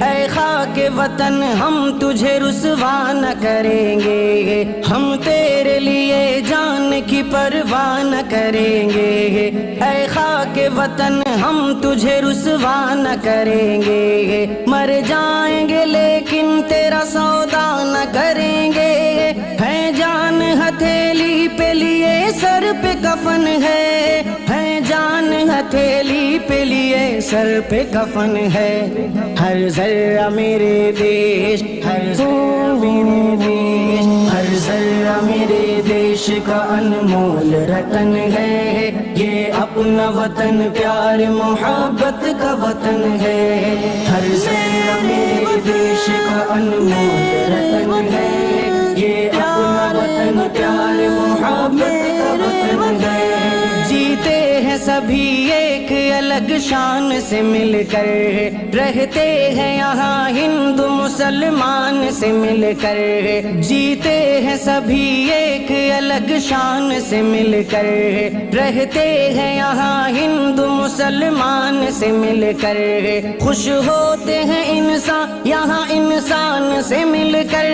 ऐ खाके वतन हम तुझे रुसवा न करेंगे, हम तेरे लिए जान की परवाह न करेंगे। ऐ खाके वतन हम तुझे रुसवा न करेंगे, मर जाएंगे लेकिन तेरा सौदा न करेंगे। है जान हथेली पे लिए सर पे कफन है जान हथेली पे लिए सर पे कफन है। हर जर्रा मेरे देश, हर जर्रा मेरे देश, हर जर्रा मेरे देश का अनमोल रतन है। ये अपना वतन प्यार मोहब्बत का वतन है। हर जर्रा मेरे देश का अनमोल रतन है। ये अपना वतन प्यार मोहब्बत का वतन है। जीते हैं सभी एक अलग शान से मिलकर, रहते हैं यहाँ हिंदू मुसलमान से मिलकर। जीते हैं सभी एक अलग शान से मिलकर, रहते हैं यहाँ हिंदू मुसलमान से मिलकर। खुश होते हैं इंसान यहाँ इंसान से मिलकर।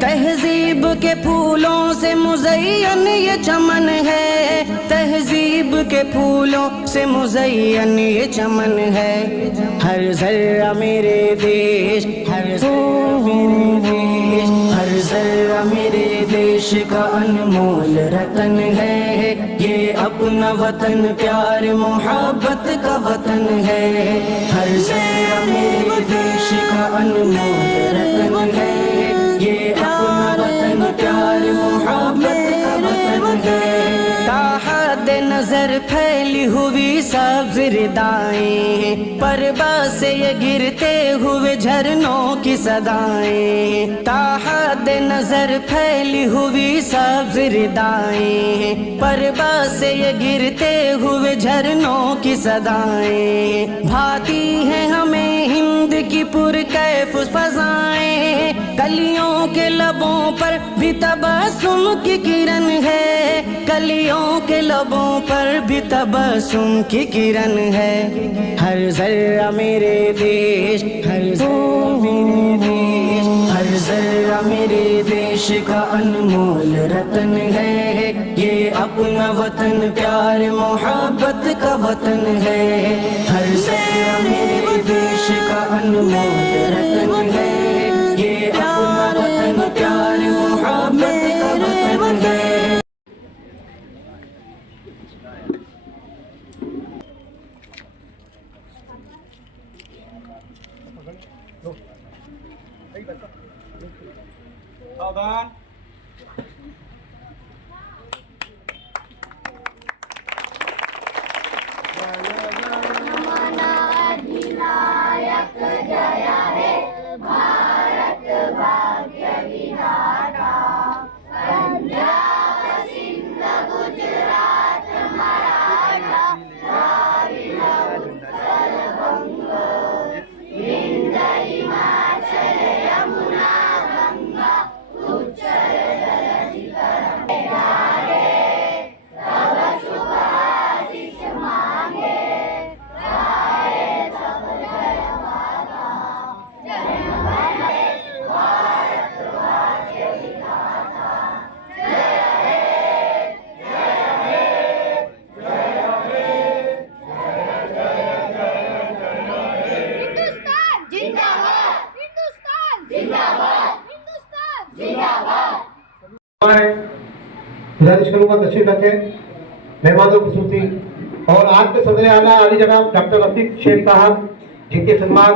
तहजीब के फूलों से मुज़य्यन ये चमन है, तहजीब के फूलों से मुज़य्यन ये चमन है। हर जर्रा मेरे देश, हर जर्रा मेरे देश, हर जर्रा मेरे देश का अनमोल रतन है। ये अपना वतन प्यार मोहब्बत का वतन है। हर जर्रा मेरे देश का अनमोल रतन है। ये अपना वतन प्यार मोहब्बत का वतन है। ताहद नजर फैली हुई सब्ज़ रिदाएं, परबा से ये गिरते हुए झरनों की सदाएं। ताहद नजर फैली हुई सब्ज़ रिदाएं, परबा से ये गिरते हुए झरनों की सदाएं। भाती हैं हमें हिंद की पुरकैफ फज़ाएं, कलियों के लबों पर भी तबस्सुम की किरण है, कलियों के लबों पर भी तबस्सुम की किरण है। हर जर्रा मेरे देश, हर जर्रा मेरे देश, हर जर्रा मेरे देश का अनमोल रतन है। ये अपना वतन प्यार मोहब्बत का वतन है। हर जर्रा मेरे देश का अनमोल रतन है। ये अपना वतन प्यार मोहब्बत का वतन है। सावधान। नमना अधिनायक जय हे भारत भाग्य विधाता। पंजाब सिंध गुजरात मराठा द्राविड़ उत्कल बंग, विंध्य हिमाचल यमुना गंगा उच्चल जलधि तरंगे। तब शुभ आशीष मांगे, गाए सब जय माता। जनगण भारत भाग्य विधाता। जय हे, जय हे, जय हे, हिंदुस्तान जिंदाबाद, हिंदुस्तान जिंदाबाद, हिंदुस्तान जिंदाबाद। गुजारिश करूंगा तशरीफ रखें मेहमानों की सूची। और आज के सदर आला अली जनाब डॉक्टर रफीक शेख साहब, जिनके सम्मान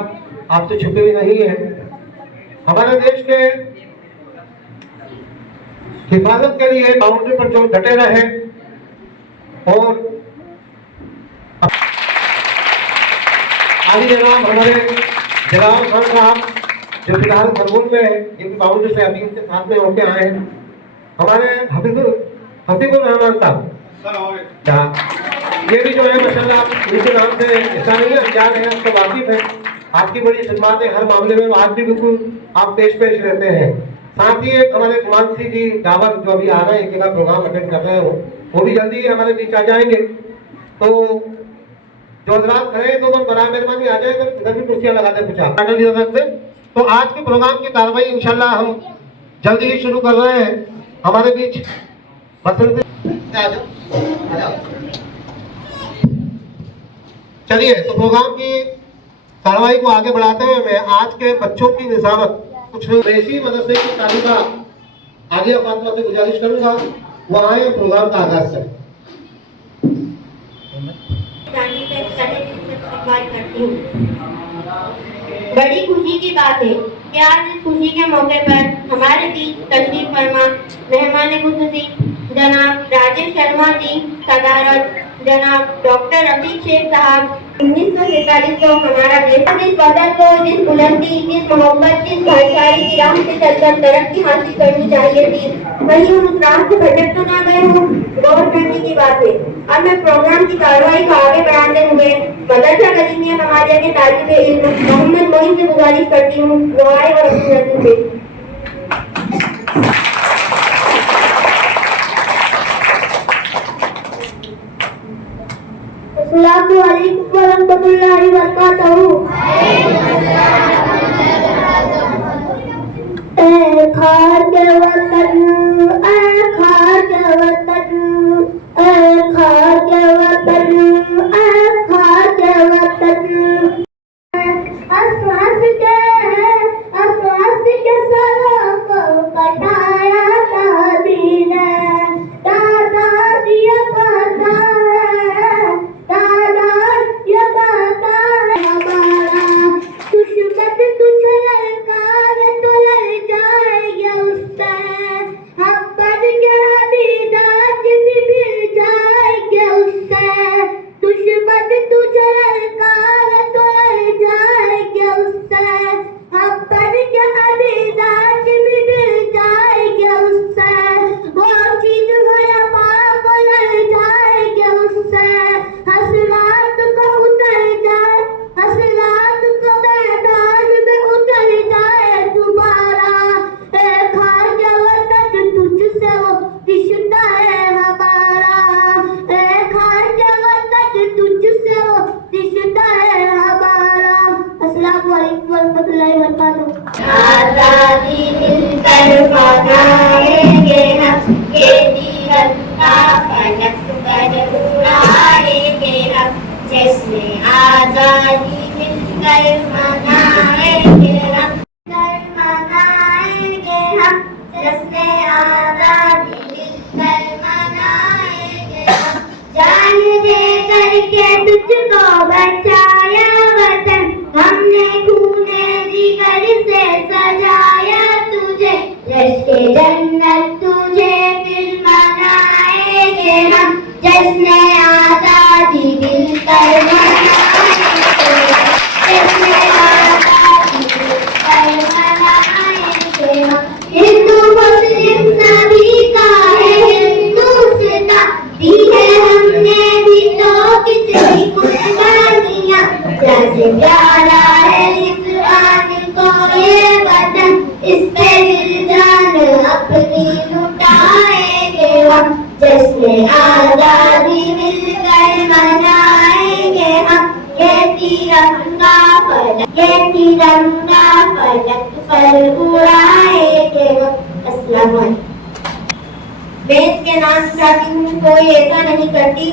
आपसे छुपे हुए नहीं है। हमारे देश के हिफाजत के लिए बाउंड्री पर जो डटे रहे और अली जनाब हमारे जलाल खान साहब जो फिलहाल खरगोन में है, जिनकी बाउंड्री से अभी उनके साथ में होके आए हैं। हमारे हफीजुर रहमान साहब, ये भी जो है माशाल्लाह उनके नाम से हिस्सा नहीं है, अनजान है, आपको वाकिफ है। आपकी बड़ी खिदमत है हर मामले में, आज भी बिल्कुल आप पेश रहते हैं। साथ ही एक हमारे कुमार सिंह जी दावत जो अभी आ रहे हैं, एक जगह प्रोग्राम अटेंड कर रहे हो, वो भी जल्दी ही हमारे बीच आ जाएंगे। तो जो हजरात खड़े हैं तो बड़ा मेहरबानी आ जाए, इधर भी कुर्सियां लगा दे कुछ आप। तो आज के प्रोग्राम की कार्रवाई इंशाल्लाह हम जल्दी ही शुरू कर रहे हैं। हमारे बीच चलिए, तो प्रोग्राम की कार्रवाई को आगे बढ़ाते हुए मैं आज के बच्चों की निजामत कुछ रेसी मदरसे की तालिबा आलिया फातिमा से गुजारिश करूंगा वो आए प्रोग्राम का आगाज करें। बड़ी खुशी की बात है कि आज इस खुशी के मौके पर हमारे बीच तशरीफ फरमा मेहमान खुसूसी जनाब राजेश शर्मा जी सदारत, जनाब डॉक्टर रफीक शेख साहब। 1947 को हमारा देश जिस वतन को जिस बुलंदी, जिस मोहब्बत, जिस भाईचारे की राह से चलकर तरक्की हासिल करनी चाहिए थी, वही उस राह से भटक तो ना गए हूँ, गौर करने की बात है। अब मैं प्रोग्राम की कार्रवाई को आगे बढ़ाते हुए मदरसा कलीमिया कमालिया के तालिबे इल्म मोहम्मद मोइन से गुजारिश करती हूँ वो आए और अपनी नजर दे। अस्सलामु अलैकुम वरहमतुल्लाहि वबरकातुहू। ऐ खाके वतन, ऐ खाके वतन, ऐ खाके वतन, ऐ खाके वतन। हंस हंस के सरों को कटाया दादी ने, दादा ये पता है, दादा ये पता है हमारा दुश्मन तुझे ललकार तो लड़ जाएगा उससे, हम बन के दीदार भी मिल जाएंगे उससे, दुश्मन तुझे ललकार तो लड़ जाएंगे उससे, हम बन के दीदार भी मिल जाएंगे उससे, वो चीज भया पाप लड़ जाएंगे उससे, हसरात को उतर जाए, हसरात को मैदान में उतर जाए दोबारा, खाके वतन तुझसे वो रिश्ता है हमारा, खाके वतन तुझसे वो रिश्ता है हमारा। अस्सलाम वालेकुम वरहमतुल्लाहि वबरकातुहू। आजादी मिलकर मनाएंगे हम, ये तिरंगा फलक पर उड़ाएंगे हम, जैसे आजादी मिलकर मनाएंगे हम, मनाएंगे हम, जैसे आजादी मिलकर मनाएंगे हम, जान दे करके तुझको बचाया वतन, हमने खूने जिगर से सजाया तुझे, लश्के जन्नत तुझे फिर मनाएंगे हम, जश्ने आजादी मिलकर मनाएंगे, जश्ने आजादी मिलकर मनाएंगे हम। हिंदू मुस्लिम सभी का है हिंदुस्तान, दी है हमने भी तो कितनी कुर्बानियां, जैसे प्यारा है इस आन को ये वतन, इस पे दिल जान अपनी लुटाएंगे हम, जैसे आजादी मिलकर मनाएंगे हम, ये तिरंगा फलक, ये तिरंगा फलक पर उड़ाएंगे हम। अस्सलाम वालेकुम। मैं इसके नाम उठाती हूँ कोई ऐसा नहीं करती,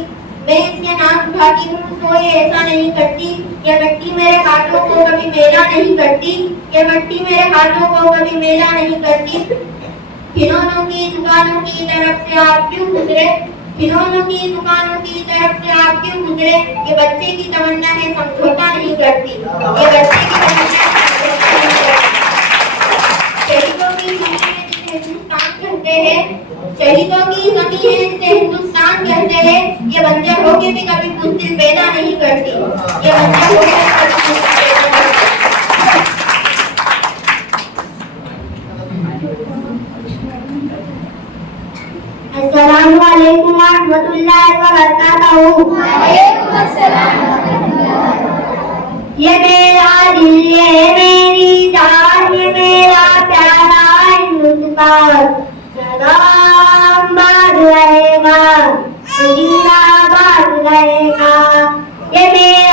मैं इसके नाम उठाती हूँ कोई ऐसा नहीं करती, ये मिट्टी मेरे हाथों को कभी मेला नहीं करती, ये मिट्टी मेरे हाथों को कभी मेला नहीं करती। खिलौनों की दुकानों की तरफ से आप क्यों गुजरे, खिलौनों की दुकानों की तरफ से आप क्यों गुजरे, ये बच्चे की तमन्ना है समझौता नहीं करती, ये बच्चे की तमन्ना है। शहीदों की जमीन है जिसे हिंदुस्तान कहते हैं, शहीदों की जमीन है जिसे हिंदुस्तान कहते हैं, ये बंजर होके भी कभी मुश्किल पैदा नहीं करती, ये बंजर होके भी कभी मुश्किल पैदा नहीं करती। अस्सलामु अलैकुम वरहमतुल्लाहि वबरकातुहू। वालेकुम अस्सलाम। ये मेरा दिल, ये मेरी जान, ये मेरा प्यारा हिंदुस्तान, सलाम रहेगा, जिंदाबाद रहेगा। ये मेरा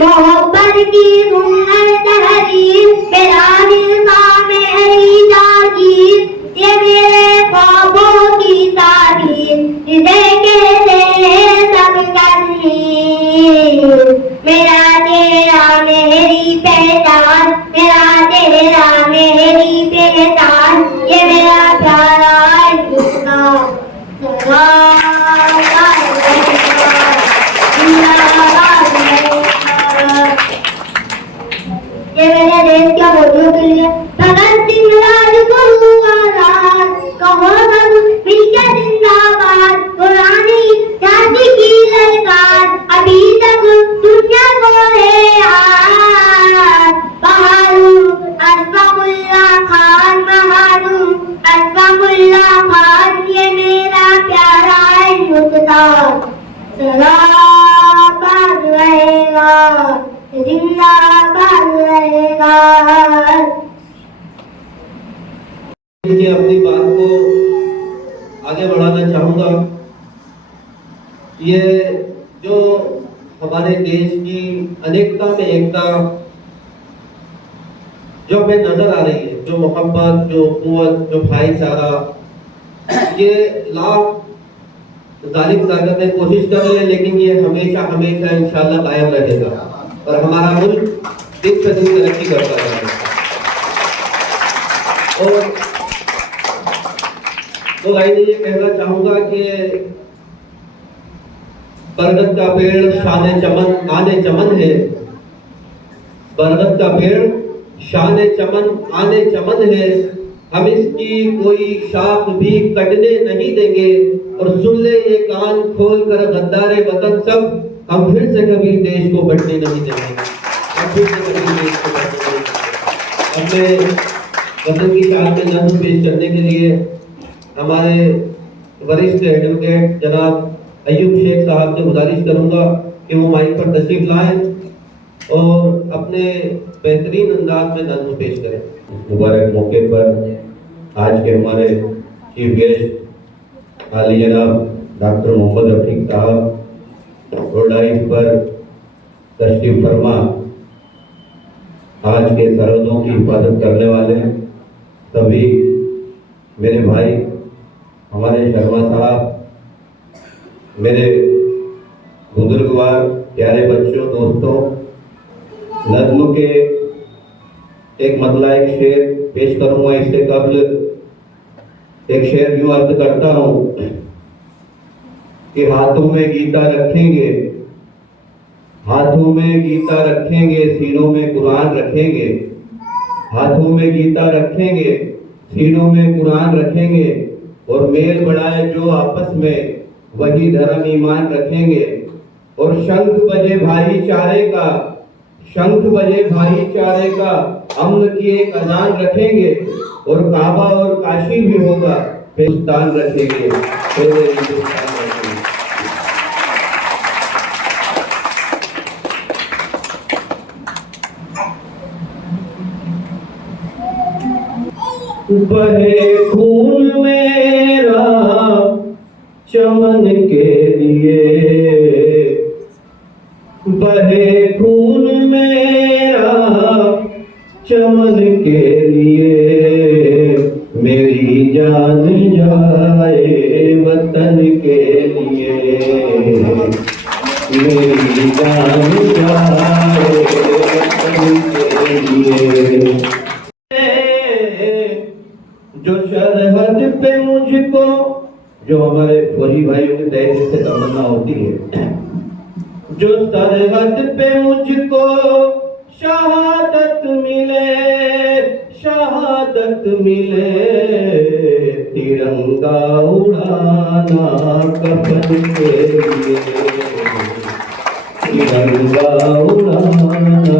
मोहब्बत की सुंदर तहरीर मेरा दिल का मेरी जागीर ये मेरे ख्वाबों की तारीर इसे कहते हैं सब तकदीर मेरा तेरा मेरी पहचान मेरा तेरा मेरी पहचान ये मेरा प्यारा हिंदुस्तान ये मेरे देश के वोटों के लिए भगत सिंह राजगुरु आजाद कहो सब मिलकर जिंदाबाद पुरानी झांसी की ललकार अभी तक दुनिया को है याद बहादुर अशफाकुल्ला खान बहादुर अशफाकुल्ला खान ये मेरा प्यारा हिंदुस्तान सदाबाद रहेगा जिंदाबाद रहेगा। अपनी बात को आगे बढ़ाना चाहूँगा। ये जो हमारे देश की अनेकता में एकता जो हमें नजर आ रही है, जो मोहब्बत, जो कुव्वत, जो भाईचारा, ये लाख जालिम ताकतें कोशिश कर रहे हैं, लेकिन ये हमेशा हमेशा इंशाल्लाह कायम रहेगा और हमारा मुल्क दिन से दिन तरक्की करता रहेगा। और तो लाइनें ये कहना चाहूंगा कि बरगद का पेड़ शान चमन आने चमन है, बरगद का पेड़ शान चमन आने चमन है, हम इसकी कोई शाख भी कटने नहीं देंगे। और सुन ले ये कान खोल कर गद्दारे वतन सब, हम फिर से कभी देश को बढ़ने नहीं देंगे, हम फिर से कभी देश को बढ़ने नहीं देंगे। अपने वतन की शान में नज़्म पेश करने के लिए हमारे वरिष्ठ एडवोकेट जनाब अय्यूब शेख साहब से गुजारिश करूंगा कि वो माइक पर तशरीफ लाएं और अपने बेहतरीन अंदाज में नज़्म पेश करें। मुबारक मौके पर आज के हमारे चीफ गेस्ट आली जनाब डॉक्टर मोहम्मद रफीक साहब रोडाइस पर तशरीफ फरमा आज के सरहदों की हिफाजत करने वाले सभी मेरे भाई, हमारे शर्मा साहब, मेरे बुजुर्गवार प्यारे बच्चों, दोस्तों, नज़्म के एक मतला एक शेर पेश करूंगा। इससे कबल एक शेर यूं अर्ज करता हूं कि हाथों में गीता रखेंगे, हाथों में गीता रखेंगे, सीनों में कुरान रखेंगे, हाथों में गीता रखेंगे, सीनों में कुरान रखेंगे, और मेल बढ़ाए जो आपस में वही धर्म ईमान रखेंगे। और शंख बजे भाईचारे का, शंख बजे भाईचारे का, अमन की एक अजान रखेंगे, और काबा और काशी भी होगा, हिंदुस्तान रखेंगे, हिंदुस्तान रखेंगे। बहे खून मेरा चमन के लिए, बहे खून मेरा चमन के लिए, मेरी जान जाए वतन के लिए, मेरी जान जाए वतन के लिए। जो सरहद पे मुझको, जो हमारे फौजी भाइयों के दिल से तमन्ना होती है, जो सरहद पे मुझको शहादत मिले, शहादत मिले, तिरंगा उड़ाना कफन के लिए, तिरंगा उड़ाना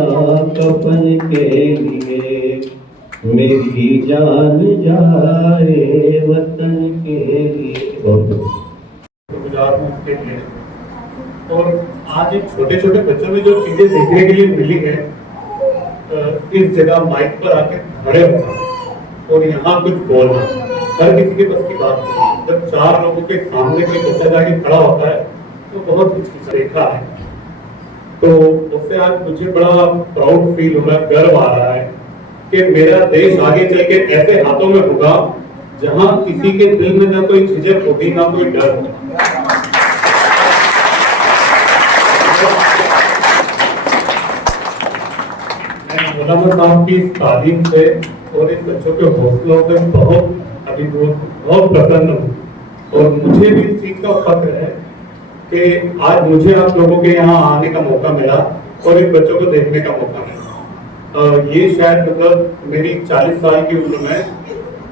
कफन के लिए, मेरी जान जाए वतन के लिए। और आज इन छोटे छोटे बच्चों में जो चीजें देखने के लिए मिली है, इस जगह माइक पर आके खड़े होना और यहाँ कुछ बोलना हर किसी के बस की बात नहीं। जब चार लोगों के सामने कोई बच्चा जाके खड़ा होता है तो बहुत कुछ रेखा है। तो उससे आज मुझे बड़ा प्राउड फील हो रहा है, गर्व आ रहा है कि मेरा देश आगे चल के ऐसे हाथों में होगा जहां किसी के दिल में ना कोई झिझक होगी ना कोई डर होगा। मैं मौलाना साहब की इस तालीम से और इन बच्चों के हौसलों से बहुत प्रसन्न हूँ और मुझे भी इस चीज का फख्र है कि आज मुझे आप लोगों के यहाँ आने का मौका मिला और इन बच्चों को देखने का मौका मिला। ये शायद मतलब मेरी 40 साल की उम्र में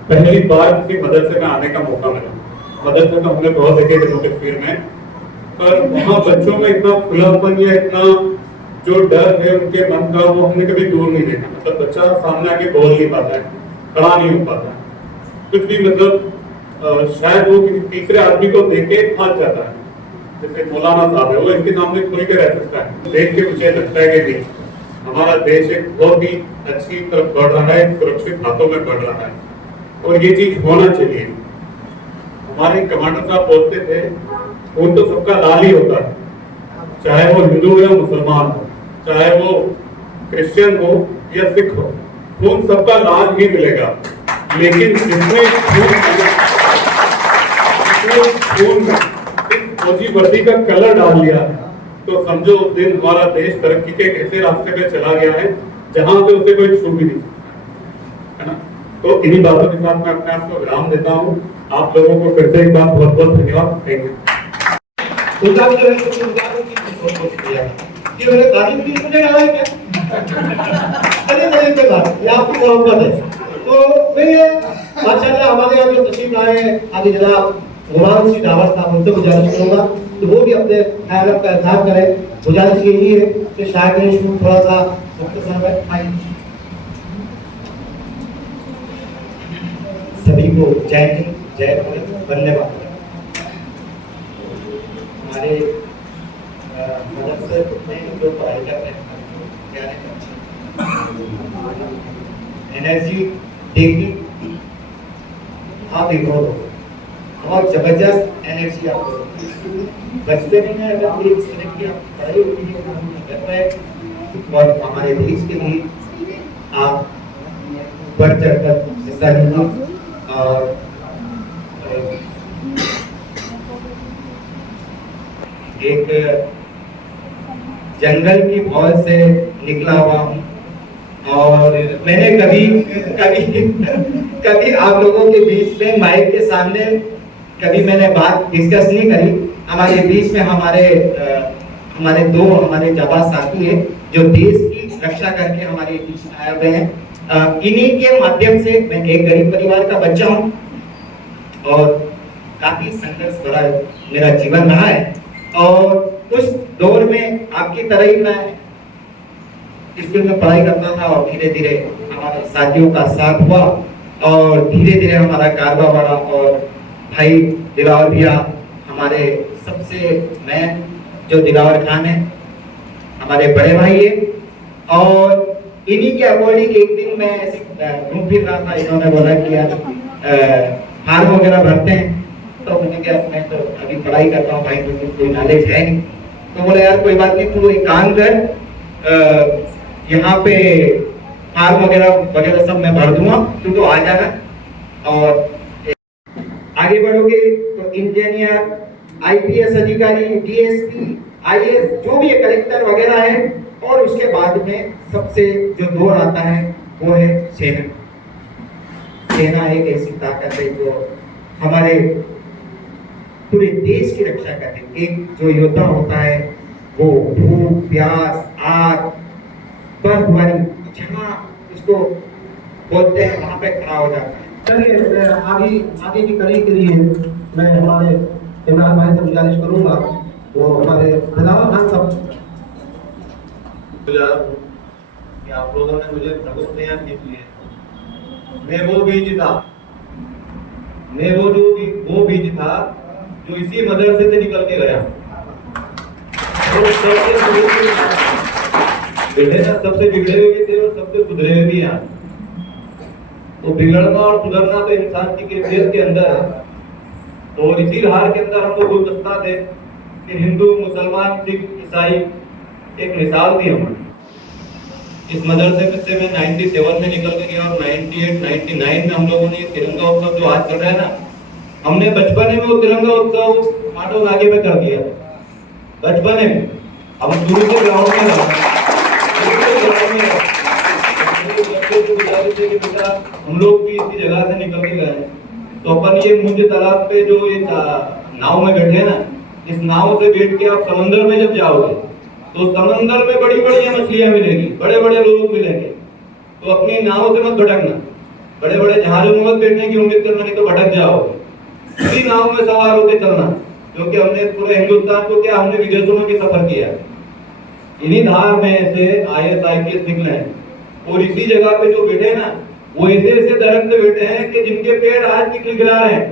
पहली बार किसी मदरसे में आने का मौका मिला। मदरसे तो हमने बहुत देखे जम्मू कश्मीर में, पर वहाँ बच्चों में इतना खुलापन या इतना जो डर है उनके मन का वो हमने कभी दूर नहीं देखा। मतलब बच्चा सामने आके बोल नहीं पाता है, खड़ा नहीं हो पाता है, कुछ भी मतलब शायद वो किसी तीसरे आदमी को देख के फंस जाता है। जैसे मौलाना साहब है, वो इनके सामने खुल के रह सकता है। देख के मुझे लगता है कि हमारा देश एक बहुत ही अच्छी तरफ बढ़ रहा है, सुरक्षित हाथों में बढ़ रहा है और ये चीज होना चाहिए। हमारे कमांडर साहब बोलते थे खून तो सबका लाल ही होता है, चाहे वो हिंदू हो या मुसलमान हो, चाहे वो क्रिश्चियन हो या सिख हो, खून सबका लाल ही मिलेगा। लेकिन जिसने खून फौजी वर्दी का कलर डाल लिया तो समझो उस दिन हमारा देश तरक्की के एक ऐसे रास्ते पे चला गया है जहां से उसे कोई छू भी नहीं सकता, है ना। तो इन्हीं बातों के साथ मैं अपने आप को विराम देता हूँ। आप लोगों को फिर से एक बार बहुत बहुत धन्यवाद। Thank you. ये मेरे तारीफ की सुने रहा है क्या? चलिए के बाद ये आपकी मोहब्बत है। तो फिर माशाल्लाह हमारे यहाँ जो तशरीफ लाए आदि जनाब गुलाम सिंह दावर साहब, उनसे गुजारिश करूंगा तो वो भी अपने ख्याल का इजहार करें। गुजारिश यही है कि शायद थोड़ा सा सभी को जय हिंद, जय भारत, धन्यवाद। हमारे मदरसे में जो पढ़ाई कर रहे हैं एनर्जी देखी आप एक और जबरदस्त एनर्जी आपको बचपन में अगर एक तरह की आप पढ़ाई होती है और हमारे देश के लिए आप बढ़ चढ़कर हिस्सा लीजिए। और एक जंगल की फौज से निकला हुआ हूँ और मैंने कभी आप लोगों के बीच में माइक के सामने कभी मैंने बात डिस्कस नहीं करी। हमारे बीच में हमारे दो जाबाज साथी है जो देश की रक्षा करके हमारे बीच आए हुए हैं। इन्हीं के माध्यम से मैं एक गरीब परिवार का बच्चा हूँ और काफी संघर्ष भरा मेरा जीवन रहा है और उस दौर में आपकी तरह ही मैं स्कूल में पढ़ाई करता था और धीरे धीरे हमारे साथियों का साथ हुआ और धीरे धीरे हमारा कारवा बढ़ा और भाई दिलावर भैया हमारे सबसे मैं जो दिलावर खान है हमारे बड़े भाई है और इन्हीं के अकॉर्डिंग एक दिन मैं ऐसे घूम फिर रहा था। इन्होंने बोला कि यार फार्म वगैरह भरते हैं तो मैंने कहा मैं तो अभी पढ़ाई कर रहा हूँ भाई, मुझे कोई नॉलेज है नहीं। तो बोला यार कोई बात नहीं, तू एक काम कर यहाँ पे फार्म वगैरह सब मैं भर दूंगा, तू तो आ जाना और आगे बढ़ोगे तो इंजीनियर, आईपीएस अधिकारी, डीएसपी, आईएएस जो भी कलेक्टर वगैरह है और उसके बाद में सबसे जो दौर आता है वो है सेना। सेना एक ऐसी ताकत है जो हमारे पूरे देश की रक्षा करती है। एक जो योद्धा होता है वो भूख, प्यास, आग, बर्फबारी जहाँ उसको बोलते हैं वहाँ पे खड़ा हो जाता है। चलिए आगे की कड़ी के लिए मैं हमारे इमरान भाई से गुजारिश करूंगा वो हमारे दिलावर खान साहब कि आप लोगों ने मुझे प्रमुख तैयार किए। मैं वो बीज था जो इसी मदरसे से निकल के गया। सबसे बिगड़े हुए भी थे और सबसे सुधरे हुए भी हैं। तो बिगड़ना और सुधरना तो इंसान की कैफियत के अंदर है और इसी हार के अंदर हम लोग गुलदस्ता थे कि हिंदू, मुसलमान, सिख, ईसाई एक मिसाल दी हमें। इस मदरसे से मैं 97 में निकल के गया और 98, 99 में हम लोगों ने ये तिरंगा उत्सव जो आज चल रहा है ना, हमने बचपने में वो तिरंगा उत्सव माटो नागे में कर दिया। बचपने में हम शुरू से ग्राउंड में हम लोग भी इसी जगह से निकल के गए। तो अपन ये मुझे तालाब पे जो ये नाव में बैठे हैं ना, इस नाव से बैठ के आप समंदर में जब जाओगे तो समंदर में बड़ी बड़ी मछलियां मिलेंगी, बड़े बड़े लोग मिलेंगे। तो अपनी नाव से मत भटकना, बड़े बड़े जहाजों में मत बैठने की उम्मीद करना, नहीं तो भटक जाओगे। इसी नाव में सवार होकर चलना, क्योंकि हमने पूरे हिंदुस्तान को क्या, हमने विदेशों में भी सफर किया। इन्हीं धार में से IAS IPS निकले हैं और इसी जगह पे जो बैठे ना, वो ऐसे ऐसे दरख्त पे बैठे हैं कि जिनके पेड़ आज भी खिलखिला रहे हैं।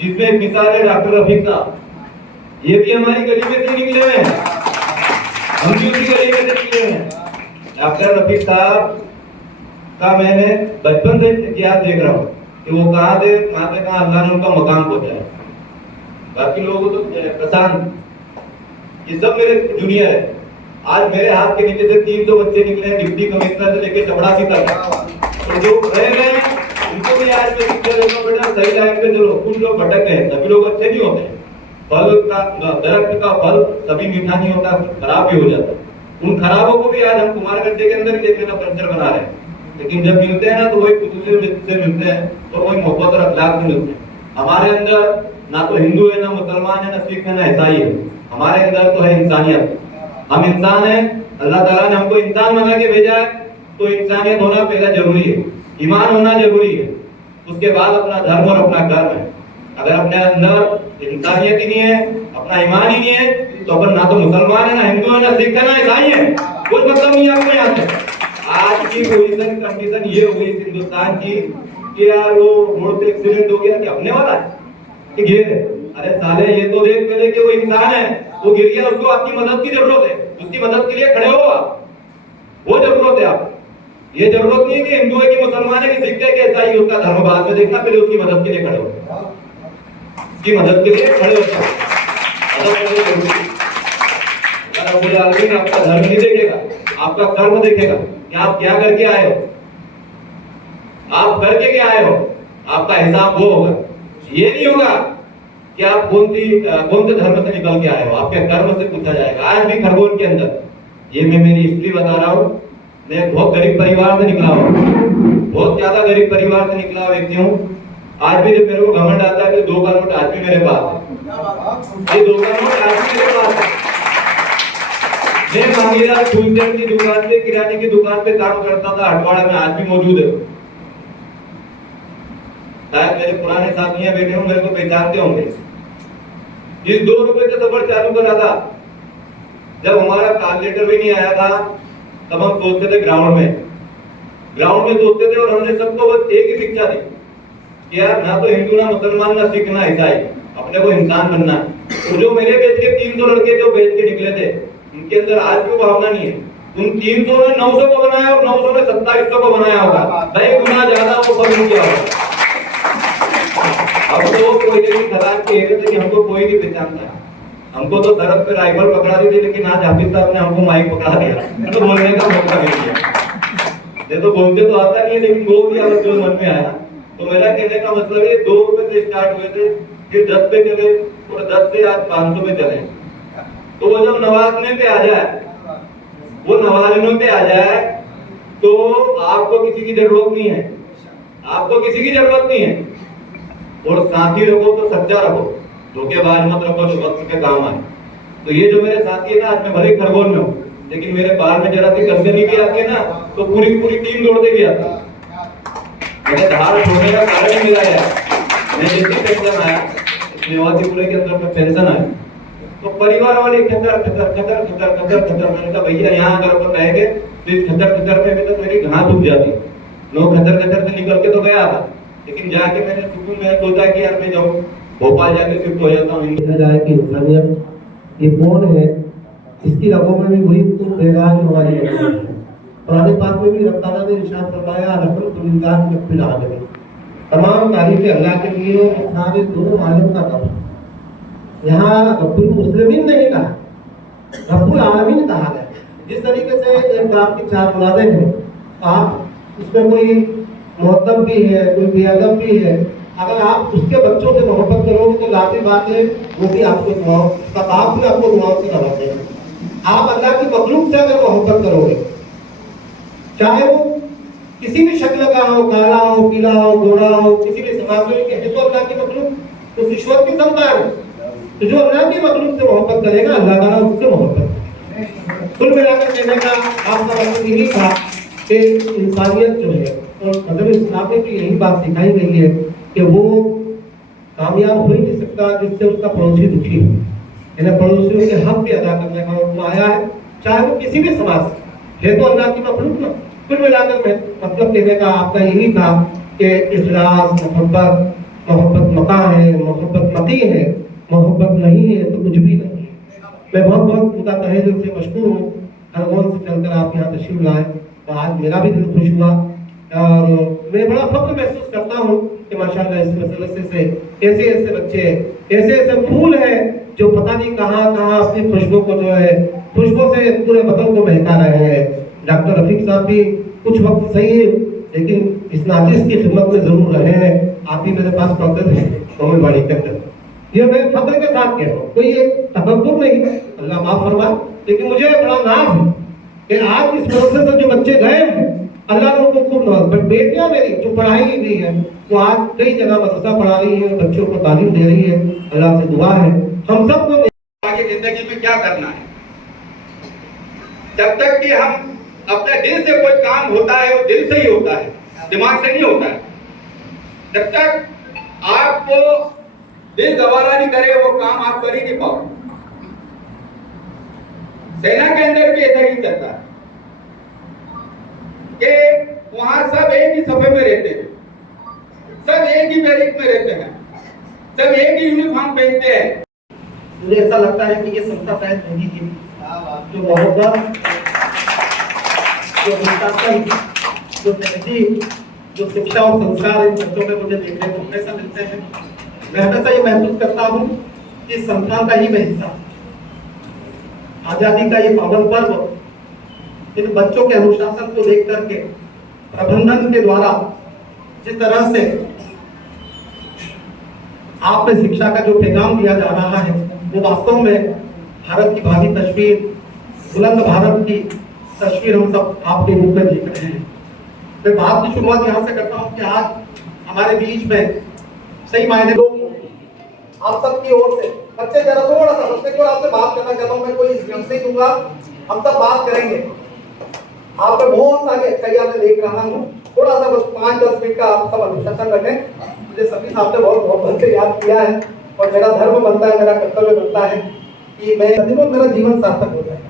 जिसमें मिसाल है डॉक्टर रफीक साहब, ये भी हमारी गली में से निकले हैं, हम भी उसी गली में से निकले हैं। डॉक्टर रफीक साहब का मैंने बचपन से इतिहास देख रहा हूँ कि वो कहाँ से कहाँ अल्लाह ने उनका मकाम पहुंचाया। बाकी लोगों तो प्रशांत, ये सब मेरे जूनियर है। आज मेरे हाथ के नीचे से 300 बच्चे निकले हैं, डिप्टी कमिश्नर से लेकर चपड़ासी तक। तो जो रह गए उनको भी आज मैं शिक्षा देता हूं, बेटा सही लाइन पे चलो। कुछ लोग भटक गए, सभी लोग अच्छे नहीं होते। फल का, दरख्त का फल कभी मीठा नहीं होता, खराब भी हो जाता है। उन खराबों को भी आज हम कुमारगढ़ के अंदर ही देख लेना कल्चर बना रहे हैं। लेकिन जब मिलते हैं ना तो वही खुशूसी से मिलते हैं और वही मोहब्बत और अखलाक से मिलते हैं। हमारे अंदर ना तो हिंदू है, ना मुसलमान है, ना सिख है, ना ईसाई है। हमारे अंदर तो है इंसानियत। हम इंसान हैं, अल्लाह ताला ने हमको इंसान बना के भेजा है, तो इंसानियत होना पहला जरूरी है, ईमान होना जरूरी है, उसके बाद अपना धर्म और अपना कर्म है। अगर अपने अंदर इंसानियत ही नहीं है, अपना ईमान ही नहीं है, तो अपन ना तो मुसलमान है, ना हिंदू है, ना सिख है, ना ईसाई है, कुछ मतलब नहीं है आपको यहाँ से। आज की पोजीशन कंडीशन ये हो गई हिंदुस्तान की कि यार वो रोड पे एक्सीडेंट हो गया कि अपने वाला है कि गिर, अरे साले ये तो देख पहले कि वो इंसान है, वो गिर गया, उसको आपकी मदद की जरूरत है, उसकी मदद के लिए खड़े हो आप, वो जरूरत है आप। ये जरूरत नहीं है कि हिंदू है कि मुसलमान है कि सिख है कि ईसाई, उसका धर्म बाद में देखना, पहले उसकी मदद के लिए खड़े हो, उसकी मदद के लिए खड़े हो। आपका धर्म नहीं देखेगा, आपका कर्म देखेगा कि आप क्या करके आए हो, आप करके क्या आए हो, आपका हिसाब वो होगा। ये नहीं होगा कि आप कौन से धर्म से निकल के आए हो, आपके कर्म से पूछा जाएगा। आज भी खरगोन के अंदर, ये मैं मेरी हिस्ट्री बता रहा हूँ, मैं बहुत गरीब परिवार से निकला हूँ, बहुत ज्यादा गरीब परिवार से निकला व्यक्ति हूँ। आज भी जब मेरे को घमंड आता है तो 2 का नोट आज भी मेरे पास है, ये 2 का नोट आज भी मेरे पास है। मैं मांगीदार फूलचंद की दुकान पे, किराने की दुकान पे काम करता था हटवाड़ा में, आज भी मौजूद है। शायद मेरे पुराने साथियां बैठे हों, मेरे को पहचानते होंगे। इस 2 रुपए का सफर चालू करा था, जब हमारा कॉल लेटर भी नहीं आया था, तब हम सोचते थे ग्राउंड में सोचते थे, और हमने सबको बस एक ही शिक्षा दी कि यार ना तो हिंदू, ना मुसलमान, ना सिख, ना ईसाई, अपने को इंसान बनना है। तो जो मेरे बैच के 300 लड़के जो बैच के निकले थे, उनके अंदर आज भी भावना नहीं है। उन 300 ने 900 को बनाया और 900 ने 2700 को बनाया होगा, 10 गुना ज्यादा वो फर्क किया होगा। अब तो कोई नहीं खराब के थे कि हमको कोई नहीं पहचानता है। हमको तो सड़क पे राइफल पकड़ा दी थी, लेकिन आज हाफिज साहब ने हमको माइक पकड़ा दिया तो बोलने का मौका नहीं दिया। ये तो बोलते तो आता नहीं है, लेकिन बोल दिया जो मन में आया। तो मेरा कहने का मतलब है 2 रुपए से स्टार्ट हुए थे, फिर 10 पे चले और 10 से आज 500 पे चले। तो वो जब नवाजने पे आ जाए, वो नवाजने पे आ जाए तो आपको किसी की जरूरत नहीं है, आपको किसी की जरूरत नहीं है। और साथी रखो तो सच्चा रखो, धोखेबाज मत रखो जो वक्त पे काम आए। तो ये जो मेरे साथी है ना, आज मैं भले खरगोन में हूँ, लेकिन मेरे बाल में जरा सी गर्दनी भी आती है ना, तो पूरी टीम दौड़ते भी आती है। मैंने धार छोड़ने का कारण ही मिला है। मैं जैसे पेंशन आया, मेवातीपुरे के अंदर में पेंशन आया, तो परिवार वाले खतर मैंने कहा भैया यहाँ अगर अपन रहेंगे तो इस खतर में भी तो मेरी घास उग जाती। लोग खतर से निकल के तो गया था, लेकिन जाके मैंने सुकून में सोचा कि यार मैं जाऊँ भोपाल जाके शिफ्ट हो जाता हूँ। देखा जाए कि इंसानियत ये कौन है, इसकी रगों में भी वही तो बेगार जो हमारी है। पुराने पाक में भी रब ताला ने इरशाद फरमाया अल्हम्दुलिल्लाह रब्बिल आलमीन, तमाम तारीफें अल्लाह के लिए और सारे दोनों आलम का रब। यहाँ रब्बुल मुस्लिमीन नहीं कहा, रब्बुल आलमीन कहा गया। जिस तरीके से एक ग्राम की 4 मुरादें हैं, आप उसमें कोई मुहद्दब भी है, कोई बेअदब भी है, अगर आप उसके बच्चों से मोहब्बत करोगे तो लाज़िम बात है वो भी आपको दुआओं, उसका बाप भी आपको दुआओं से नवाजेगा। आप अल्लाह की मखलूक से अगर मोहब्बत करोगे, चाहे वो किसी भी शक्ल का हो, काला हो, पीला हो, गोरा हो, किसी भी समाज में के तो अल्लाह की मखलूक उस ईश्वर की संतान है। तो जो अल्लाह की मखलूक से मोहब्बत करेगा, अल्लाह ताला उससे मोहब्बत करेगा। कुल मिलाकर कहने का आपका मतलब यही था कि इंसानियत जो है, और मज़हब इस्लाम में भी यही बात सिखाई गई है कि वो कामयाब हो ही नहीं सकता जिससे उसका पड़ोसी दुखी हो। यानी पड़ोसियों के हक भी अदा करने का हुक्म आया है, चाहे वो किसी भी समाज से है, तो अल्लाह की मखलूक ना। कुल मिलाकर में मतलब कहने का आपका यही था कि इखलास, मोहब्बत मका है, मोहब्बत मकी है, मोहब्बत नहीं है तो कुछ भी नहीं है। मैं बहुत बहुत खुदा तहे दिल से मशकूर हूँ, खरगोन से चलकर आप यहाँ तशरीफ लाए, और आज मेरा भी दिल खुश हुआ और मैं बड़ा फख्र महसूस करता हूँ कि माशाल्लाह इस मसलसे से ऐसे ऐसे बच्चे, ऐसे ऐसे फूल हैं जो पता नहीं कहाँ कहाँ अपनी खुशबू को जो है, खुशबू से पूरे बदन को महका रहे हैं। डॉक्टर रफीक साहब भी कुछ वक्त सही है, लेकिन इस नाजिश की खिदमत में जरूर रहे हैं। आप भी मेरे पास डॉक्टर हैं, मोहम्मद वाली डॉक्टर, ये मैं फख्र के साथ कह रहा हूँ, कोई एक तकब्बुर नहीं, अल्लाह माफ फरमाए, लेकिन मुझे बड़ा नाज है कि आज इस मदरसे से जो बच्चे गए हैं, अल्लाह ने उनको खूब नवाजा। बट बेटियां मेरी जो पढ़ाई हुई है वो आज कई जगह मदरसा पढ़ा रही है, बच्चों को तालीम दे रही है। अल्लाह से दुआ है हम सबको आगे जिंदगी में क्या करना है। जब तक कि हम अपने दिल से कोई काम होता है वो दिल से ही होता है, दिमाग से नहीं होता है। जब तक आपको दिल गवारा नहीं करे वो काम आप कर ही नहीं पाओगे। सेना के अंदर भी ऐसा ही चलता है कि वहां सब एक ही सफे में रहते हैं, सब एक ही बैरिक में रहते हैं, सब एक ही यूनिफॉर्म पहनते हैं। मुझे ऐसा लगता है कि ये संस्था शायद होगी कि जो मोहब्बत, जो अनुशासन, जो तहजीब, जो शिक्षा और संस्कार इन बच्चों में मुझे देखने को हमेशा मिलते हैं। मैं हमेशा ये महसूस करता हूँ कि इस संस्थान का ही मैं हिस्सा, आजादी का ये पावन पर्व इन बच्चों के अनुशासन को देख करके प्रबंधन के द्वारा जिस तरह से आप में शिक्षा का जो पैगाम दिया जा रहा है वो वास्तव में भारत की भावी तस्वीर, बुलंद भारत की तस्वीर हम सब आपके रूप में देख रहे हैं। मैं बात की शुरुआत यहाँ से करता हूँ कि आज हमारे बीच में सही मायने दो आप सब की ओर से बच्चे जरा थोड़ा सा बच्चे को आपसे बात करना चाहता हूँ। मैं कोई स्पीच नहीं दूंगा, हम सब बात करेंगे। आप में बहुत सारी अच्छाइयाँ मैं देख रहा हूँ, थोड़ा सा बस 5-10 मिनट का आप सब अनुशासन रखें। मुझे सभी साहब ने बहुत मोहब्बत से याद किया है और मेरा धर्म बनता है, मेरा कर्तव्य बनता है कि मैं दिनों मेरा जीवन सार्थक हो जाए,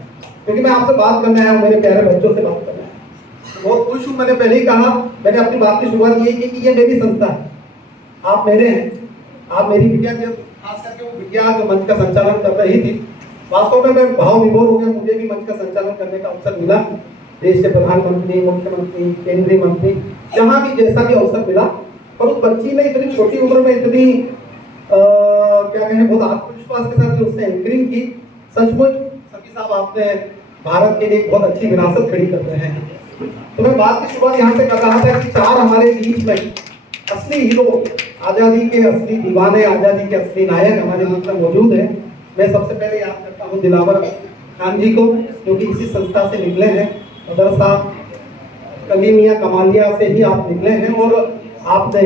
क्योंकि मैं आपसे बात करने आया हूँ, मेरे प्यारे बच्चों से बात करना है। बहुत खुश हूँ। मैंने पहले ही कहा, मैंने अपनी बात की शुरुआत ये की कि ये मेरी संस्था है, आप मेरे हैं, आप मेरी बिटिया के, खास करके वो बिटिया जो मंच का संचालन कर रही थी। वास्तव में मैं भाव विभोर हो गया, मुझे भी मंच का संचालन करने का अवसर मिला। देश के प्रधानमंत्री, मुख्यमंत्री, केंद्रीय मंत्री, जहाँ भी जैसा भी अवसर मिला, और उस बच्ची ने इतनी छोटी उम्र में इतनी क्या कहें बहुत आत्मविश्वास के साथ उसने एंकरिंग की। सचमुच सभी साहब आपने भारत के लिए बहुत अच्छी विरासत खड़ी कर रहे हैं। तो मैं बात की शुरुआत यहाँ से कर रहा था कि 4 हमारे बीच में असली हीरो, आज़ादी के असली दीवाने, आज़ादी के असली नायक हमारे बीच में मौजूद हैं। मैं सबसे पहले याद करता हूँ दिलावर खान जी को, जो कि इसी संस्था से निकले हैं। मदरसा कलीमिया कमालिया से ही आप निकले हैं और आपने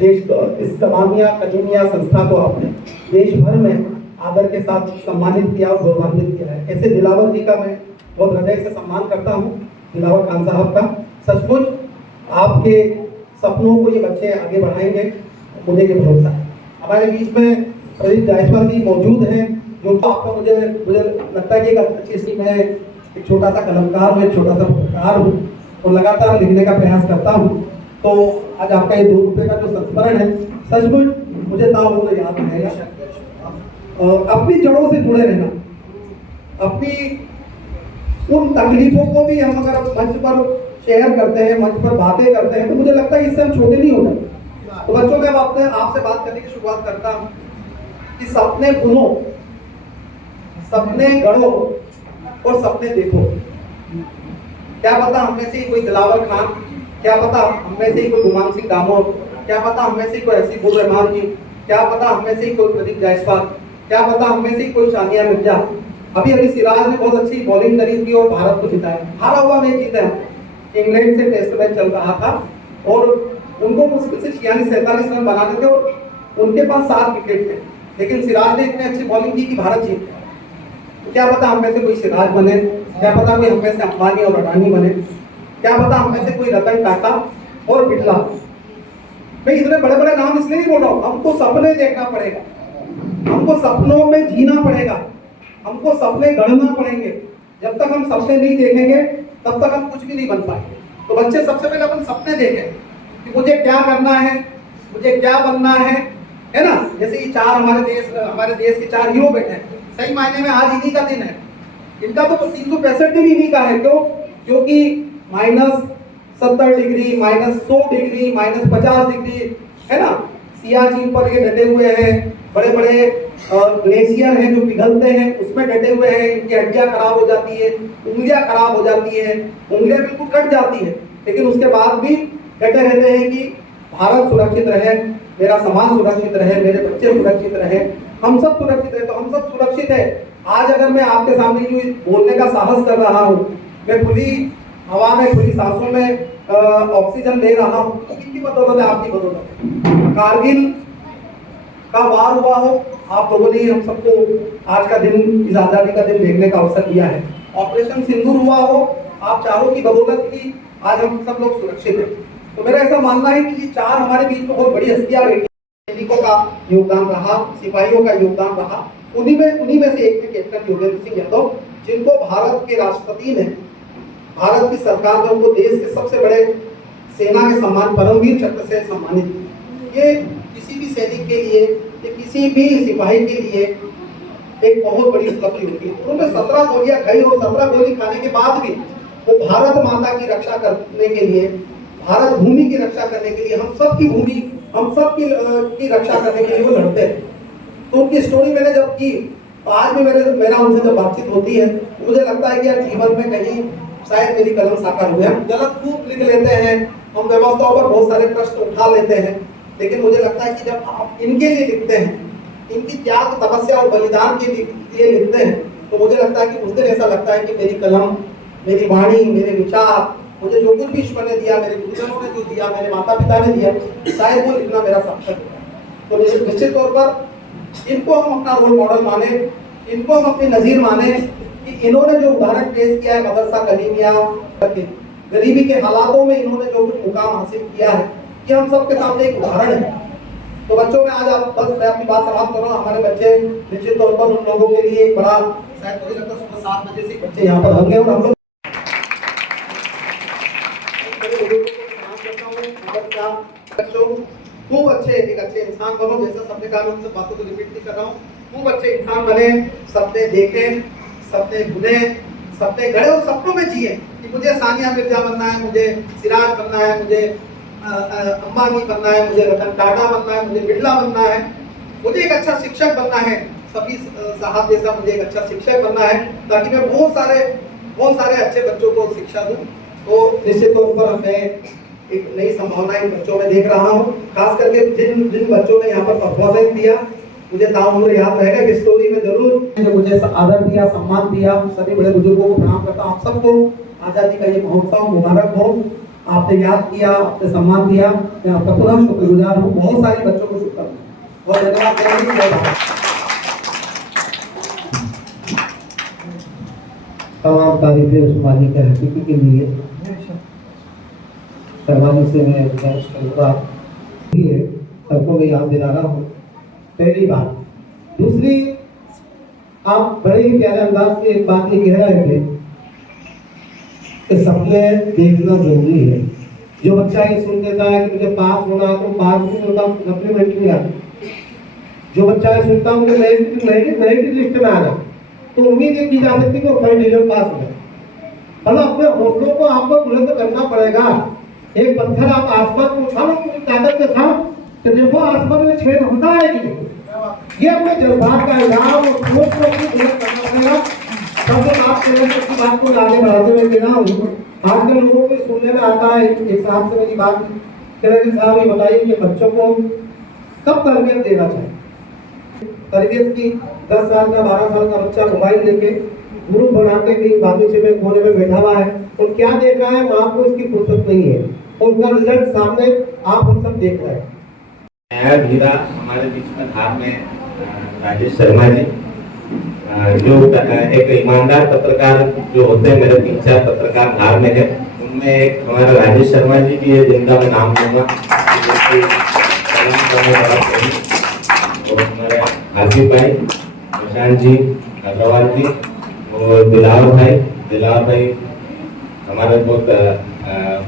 इस कमालिया कलीमिया संस्था को आपने देश भर में आदर के साथ सम्मानित किया और गौरवान्वित किया है। ऐसे दिलावर जी का मैं बहुत हृदय से सम्मान करता हूँ, दिलावर खान साहब का। सचमुच आपके सपनों को ये बच्चे आगे बढ़ाएंगे, मुझे ये भरोसा है। हमारे बीच में प्रदीप जायसवाल जी मौजूद हैं, जो आपको मुझे लगता है कि एक अच्छी सी मैं एक छोटा सा कलमकार हूँ, एक छोटा सा पत्रकार हूँ, तो लगातार लिखने का प्रयास करता हूँ। तो आज आपका ये 2 रुपये का जो संस्मरण है, सचमुच मुझे ताउम्र याद रहेगा। अपनी जड़ों से जुड़े रहना, अपनी उन तकलीफों को भी हम अगर मंच पर शेयर करते हैं, मंच पर बातें करते हैं, तो मुझे लगता है इससे हम छोटे नहीं होते। तो बच्चों मैं आपसे बात करने की शुरुआत करता हूँ कि अपने गुणों सपने गढ़ो और सपने देखो। क्या पता हम में से ही कोई दिलावर खान, क्या पता हम में से ही कोई गुमान सिंह दामोद, क्या पता हम में से ही कोई हसीबुर रहमान जी, क्या पता हम में से ही कोई प्रदीप जायसवाल, क्या पता हम में से ही कोई सानिया मिर्जा। अभी सिराज ने बहुत अच्छी बॉलिंग करी थी और भारत को जिताया। हारा हुआ मैच जीते हम, इंग्लैंड से टेस्ट मैच चल रहा था और उनको मुश्किल से 46-47 रन बनाने थे और उनके पास 7 विकेट थे, लेकिन सिराज ने इतनी अच्छी बॉलिंग की कि भारत जीत गया। तो क्या पता हम में से कोई सिराज बने, क्या पता कोई हम में से अंबानी और अडानी बने, क्या पता हम में से कोई रतन टाटा और बिरला। मैं इतने बड़े बड़े नाम इसलिए नहीं बोल रहा हूँ, हमको सपने देखना पड़ेगा, हमको सपनों में जीना पड़ेगा, हमको सपने गढ़ना पड़ेंगे। जब तक हम सपने नहीं देखेंगे तब तक हम कुछ भी नहीं बन पाएंगे। तो बच्चे सबसे पहले अपन सपने देखें कि मुझे क्या करना है, मुझे क्या बनना है ना। जैसे ये 4 हमारे देश के 4 हीरो बैठे हैं, सही मायने में आज इन्हीं का दिन है। इनका तो 365 दिन इन्हीं का है। क्यों? क्योंकि -70 डिग्री, -100 डिग्री, -50 डिग्री है ना, सियाचिन पर ये डटे हुए हैं, बड़े बड़े ग्लेशियर हैं जो पिघलते हैं उसमें डटे हुए हैं। इनकी हड्डियां खराब हो जाती है, उंगलियां खराब हो जाती है, उंगलियां बिल्कुल कट जाती है, लेकिन उसके बाद भी डटे रहते हैं कि भारत सुरक्षित रहे, मेरा समाज सुरक्षित रहे, मेरे बच्चे सुरक्षित रहे, हम सब सुरक्षित रहे। तो हम सब सुरक्षित है। आज अगर मैं आपके सामने जो बोलने का साहस कर रहा हूँ, मैं खुली हवा में, खुली सांसों में ऑक्सीजन ले रहा हूँ, किसकी बदौलत है? आपकी बदौलत है। कारगिल का वार हुआ हो, आप लोगों ने हम सबको आज का दिन, इस आजादी का दिन देखने का अवसर दिया है। ऑपरेशन सिंदूर हुआ हो, आप चारों की बदौलत ही आज हम सब लोग सुरक्षित हैं। तो मेरा ऐसा मानना है कि ये 4 हमारे बीच में बहुत बड़ी हस्तियां बैठी। सैनिकों का योगदान रहा, सिपाहियों का योगदान रहा, उन्हीं में से एक थे कैप्टन योगेंद्र सिंह यादव, जिनको भारत के राष्ट्रपति ने, भारत की सरकार ने उनको देश के सबसे बड़े सेना के सम्मान परमवीर चक्र से सम्मानित किया। ये किसी भी सैनिक के लिए, ये किसी भी सिपाही के लिए एक बहुत बड़ी उपलब्धि होती है। उन्होंने 17 गोलियां खाई और 17 गोली खाने के बाद भी वो भारत माता की रक्षा करने के लिए, भारत भूमि की रक्षा करने के लिए, हम सब की भूमि, हम सब की रक्षा करने के लिए वो लड़ते हैं। तो उनकी स्टोरी मैंने जब की, तो आज भी मेरा उनसे जब बातचीत होती है, मुझे लगता है कि यार जीवन में कहीं शायद मेरी कलम साकार हुई है। हम गलत खूब लिख लेते हैं, हम व्यवस्थाओं पर बहुत सारे प्रश्न उठा लेते हैं, लेकिन मुझे लगता है कि जब आप इनके लिए लिखते हैं, इनकी त्याग, तपस्या और बलिदान के लिए लिखते हैं, तो मुझे लगता है कि उस दिन ऐसा लगता है कि मेरी कलम, मेरी वाणी, मेरे विचार, मुझे जो कुछ भी ईश्वर ने दिया, मेरे गुरुजनों ने जो दिया, मेरे माता पिता ने दिया, शायद वो लिखना मेरा सार्थक होगा। तो निश्चित तौर पर इनको हम अपना रोल मॉडल माने, इनको हम अपनी नज़ीर माने कि इन्होंने जो उदाहरण पेश किया है मदरसा कलीमिया, गरीबी के हालातों में इन्होंने जो कुछ मुकाम हासिल किया है, ये हम सबके सामने एक उदाहरण है। तो बच्चों में आज आप, बस मैं अपनी बात समाप्त कर रहा हूँ। हमारे बच्चे निश्चित तौर पर उन लोगों के लिए एक बड़ा, शायद मुझे लगता है सुबह 7 बजे से बच्चे यहाँ पर होंगे और हम लोग बच्चों खूब अच्छे, एक अच्छे इंसान बनो। जैसा सबने कहा, मैं उन सब बातों को रिपीट नहीं कर रहा हूँ। खूब अच्छे इंसान बने, सपने देखें, सपने बुने, सपने गढ़े और सपनों में जिए कि मुझे सानिया मिर्जा बनना है, मुझे सिराज बनना है, मुझे अंबानी बनना है, मुझे रतन टाटा बनना है, मुझे बिरला बनना है, मुझे एक अच्छा शिक्षक बनना है, सभी साहब जैसा मुझे एक अच्छा शिक्षक बनना है, ताकि मैं बहुत सारे अच्छे बच्चों को शिक्षा दूं। तो निश्चित तौर पर मैं एक नई संभावना इन बच्चों में देख रहा हूँ। खास करके जिन बच्चों ने यहाँ पर परफॉर्मेंस दिया, मुझे ताउम्र याद रहेगा कि स्टोरी में जरूर जो मुझे आदर दिया, सम्मान दिया, सभी बड़े बुजुर्गों को प्रणाम करता हूँ। आप सबको आज़ादी का ये महोत्सव मुबारक हो। आपने याद किया, आपने सम्मान दिया, मैं आपका पुनः शुक्रगुजार हूँ। बहुत सारे बच्चों को शुभकामनाएं, बहुत धन्यवाद। तमाम तारीफें उस मालिक के हकीकी के लिए सरवानी से मैं गुजारिश करूँगा, सबको मैं याद दिला रहा हूँ। पहली बात। दूसरी, आप बड़े ही प्यारे अंदाज से एक बात ये कह रहे थे कि सपने देखना जरूरी है। जो बच्चा ये सुन देता है कि मुझे पास होना, तो पास नहीं होता, सप्लीमेंट नहीं आती। जो बच्चा ये सुनता है मुझे मेरिट लिस्ट में आना, तो उम्मीद ये की जा सकती है कि वो फर्स्ट डिवीजन पास हो जाए। मतलब अपने हौसलों को आपको बुलंद करना पड़ेगा। एक पत्थर आप आसमान में उठा लो पूरी ताकत के साथ, तो देखो आसमान में छेद होता है कि ये अपने जज्बात का इल्हाम और सोच को बुलंद करना करेगा। तब तक आप की बात को आगे बढ़ाते हुए देना हूँ। आजकल लोगों को सुनने में आता है, एक साहब से मेरी बात करेंगे, साहब ये बताइए कि बच्चों को कब तरबियत देना चाहिए? तरबियत की 10 साल का 12 साल का बच्चा मोबाइल लेके ग्रुप बना के कहीं बागीचे में कोने में बैठा हुआ है और क्या देख रहा है, माँ को इसकी फुर्सत नहीं है और उनका रिजल्ट सामने आप हम सब देख रहे हैं। नया हीरा हमारे बीच में धार में राजेश शर्मा जी, जो एक ईमानदार पत्रकार जो होते हैं, मेरे 3-4 पत्रकार धार में है, उनमें एक हमारा राजेश शर्मा जी भी है, जिनका मैं नाम लूंगा, और हमारे आसिफ भाई, प्रशांत जी, अग्रवाल जी और दिलावर भाई हमारे बहुत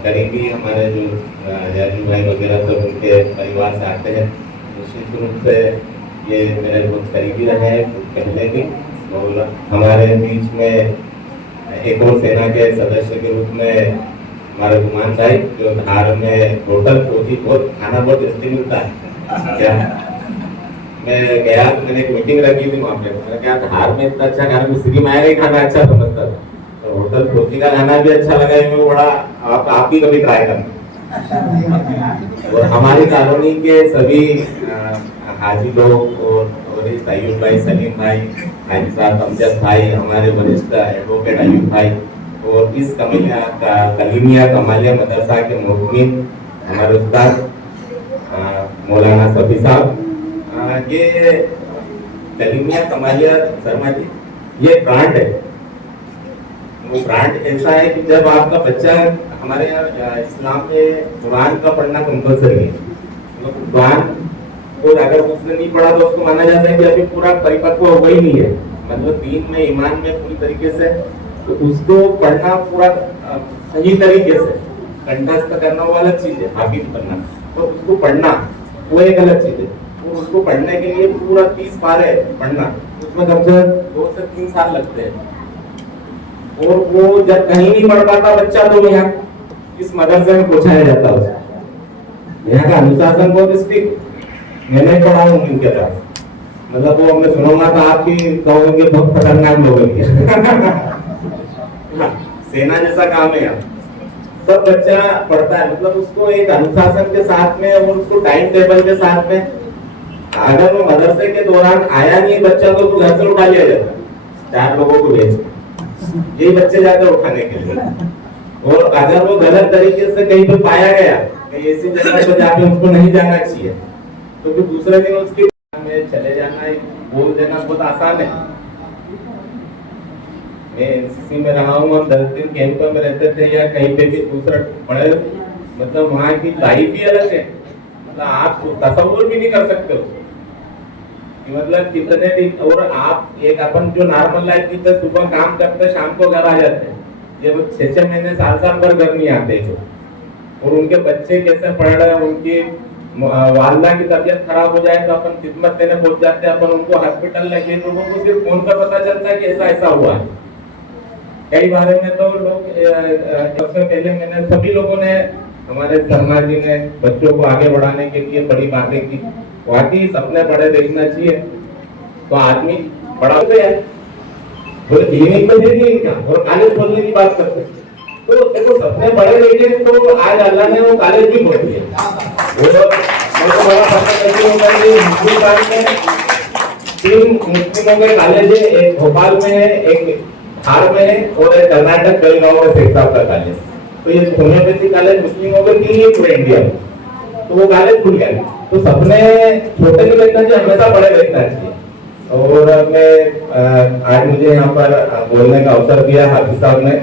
करीबी, हमारे जो राजू भाई वगैरह सब उनके परिवार से आते हैं। निश्चित रूप से ये मेरे बहुत करीबी रहे हैं पहले भी, और हमारे बीच में एक और सेना के सदस्य के रूप में हमारे गुमान भाई, जो धार में होटल कोची बहुत खाना बहुत टेस्टी मिलता है। क्या मैं गया तो मैंने एक मीटिंग रखी थी वहाँ पे, मैंने कहा धार में इतना अच्छा खाना, सिटी में आएगा ही खाना अच्छा समझता था, तो होटल कोची का खाना भी अच्छा लगा है, मैं बड़ा आप भी कभी ट्राई करना। और हमारी कॉलोनी के सभी हाजी लोग और अयूब भाई, सलीम भाई, हाजी साहब अमजद भाई, हमारे वरिष्ठ एडवोकेट अयूब भाई, और इस कलीमिया कमालिया मदरसा के मोहम्मिन हमारे उस्ताद मौलाना सफी साहब, ये कलीमिया कमालिया शर्मा जी, ये ब्रांड है। वो ब्रांड ऐसा है कि जब आपका बच्चा, हमारे यहाँ इस्लाम में कुरान का पढ़ना कंपल्सरी है, तो कुरान को अगर उसने नहीं पढ़ा तो उसको माना जाता है कि अभी पूरा परिपक्व हुआ ही नहीं है, मतलब दीन में, ईमान में पूरी तरीके से, तो उसको पढ़ना पूरा सही तरीके से कंठस्थ करना वो अलग चीज है, हाफिज बनना, तो उसको पढ़ना वो एक अलग चीज है। और उसको पढ़ने के लिए पूरा 30 पारे पढ़ना, उसमें कम से कम 2 से 3 साल लगते हैं। और वो जब कहीं नहीं पढ़ पाता बच्चा, तो यहाँ इस मदरसे में पहुंचाया जाता है उसको। यहाँ का अनुशासन बहुत स्ट्रिक्ट, मैंने पढ़ा हूँ इनके पास, मतलब वो मैं सुनूंगा तो आप भी कहोगे बहुत खतरनाक लोग हैं। सेना जैसा काम है यहाँ, सब बच्चा पढ़ता है, मतलब उसको एक अनुशासन के साथ में और उसको टाइम टेबल के साथ में। अगर वो मदरसे के दौरान आया नहीं बच्चा, तो घर से उठा लिया जाता है, 4 लोगों को भेज, यही बच्चे जाते हैं उठाने के लिए। और अगर वो गलत तरीके से कहीं पे पाया गया, कहीं ऐसी जगह पे जाके उसको नहीं जाना चाहिए, तो फिर दूसरे दिन उसके में चले जाना, बोल देना बहुत आसान है। मैं एनसीसी में रहा हूँ, हम 10 दिन कैंप में रहते थे या कहीं पे भी दूसरा पढ़े, मतलब वहाँ की लाइफ ही अलग है, मतलब आप तस्वीर भी नहीं कर सकते हो, मतलब कितने दिन। और आप एक अपन जो नॉर्मल लाइफ की तो सुबह काम करते शाम को घर आ जाते हैं, ये वो 6-6 महीने साल भर घर नहीं आते जो। और उनके बच्चे कैसे पढ़ रहे हैं, उनकी वालदा की तबीयत खराब हो जाए तो अपन खिदमत देने पहुंच जाते हैं, अपन उनको हॉस्पिटल लेके, लोगों को सिर्फ फोन पर पता चलता है कि ऐसा ऐसा हुआ है। कई बारे में तो लोग सबसे पहले मैंने सभी लोगों ने, हमारे शर्मा जी ने बच्चों को आगे बढ़ाने के लिए बड़ी बातें की, वाकई सपने बड़े देखना चाहिए, तो आदमी बड़ा हो गया, बोले क्लिनिक में दे दिए क्या और कॉलेज खोलने की बात करते, तो देखो सपने बड़े देखे तो आज अल्लाह ने वो कॉलेज भी खोल दिया। हिंदुस्तान में 3 मुस्लिमों के कॉलेज है, एक भोपाल में है, एक धार में है और एक कर्नाटक बेलगांव में शेख साहब का कॉलेज। तो ये होम्योपैथी कॉलेज मुस्लिमों के 3 ही पूरे इंडिया में, तो वो कॉलेज खुल गया। तो सपने छोटे नहीं देखना चाहिए, हमेशा बड़े देखना चाहिए। और मैं आज मुझे यहाँ पर बोलने का अवसर दिया हाफिज साहब ने,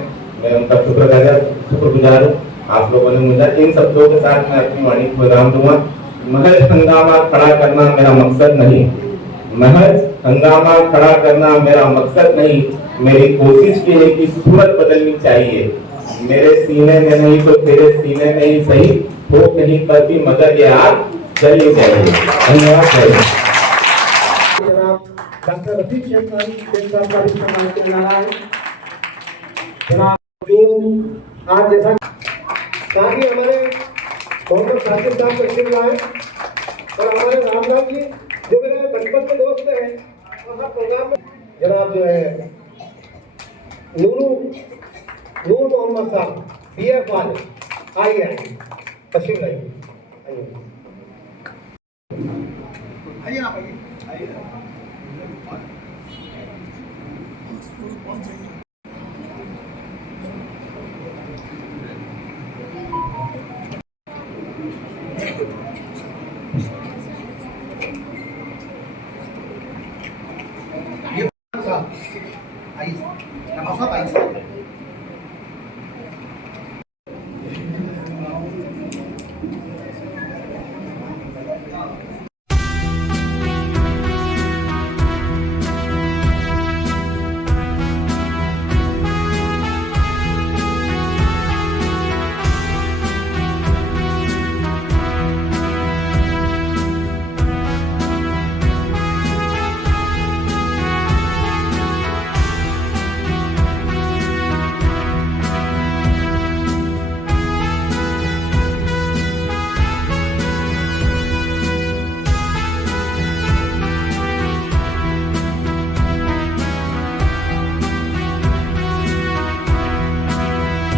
मैं उनका शुक्रगुजार हूँ। आप लोगों ने मुझे इन शब्दों के साथ मैं अपनी वाणी को विराम दूंगा। महज हंगामा खड़ा करना मेरा मकसद नहीं, महज हंगामा खड़ा करना मेरा मकसद नहीं, मेरी कोशिश ये है कि सूरत बदलनी चाहिए। मेरे सीने में नहीं तो तेरे सीने में ही सही हो कहीं पर भी, मगर ये आग जलनी चाहिए। धन्यवाद। डॉक्टर रफीक शेख साहब का इस्तेमाल किया जा रहा है। जो आज जैसा ताकि हमारे डॉक्टर साकिब साहब तशरीफ लाए और हमारे रामराव जी जो मेरे बचपन के दोस्त हैं, वहाँ प्रोग्राम में जनाब जो है नूर मोहम्मद साहब PF वाले आइए तशरीफ लाइए आइए आप आइए